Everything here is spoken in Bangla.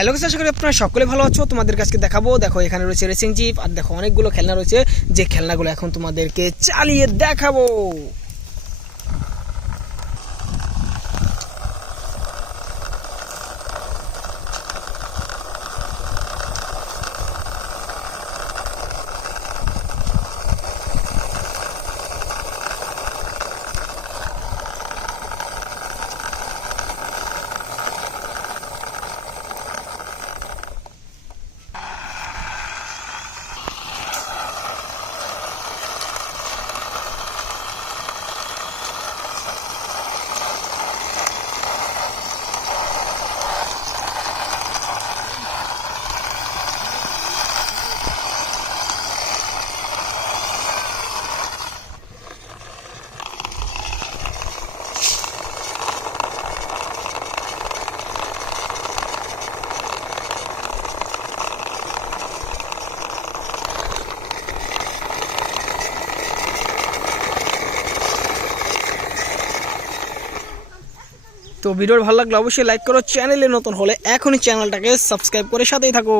হ্যালো গাইস, আশা করি আপনারা সকলে ভালো আছো। তোমাদের কাছে দেখাবো, দেখো এখানে রয়েছে রেসিং জিপ, আর দেখো অনেকগুলো খেলনা রয়েছে, যে খেলনাগুলো এখন তোমাদেরকে চালিয়ে দেখাবো। তো ভিডিও ভালো লাগলে অবশ্যই লাইক করো, চ্যানেলে নতুন হলে এখনই চ্যানেলটাকে সাবস্ক্রাইব করে সাথেই থাকো।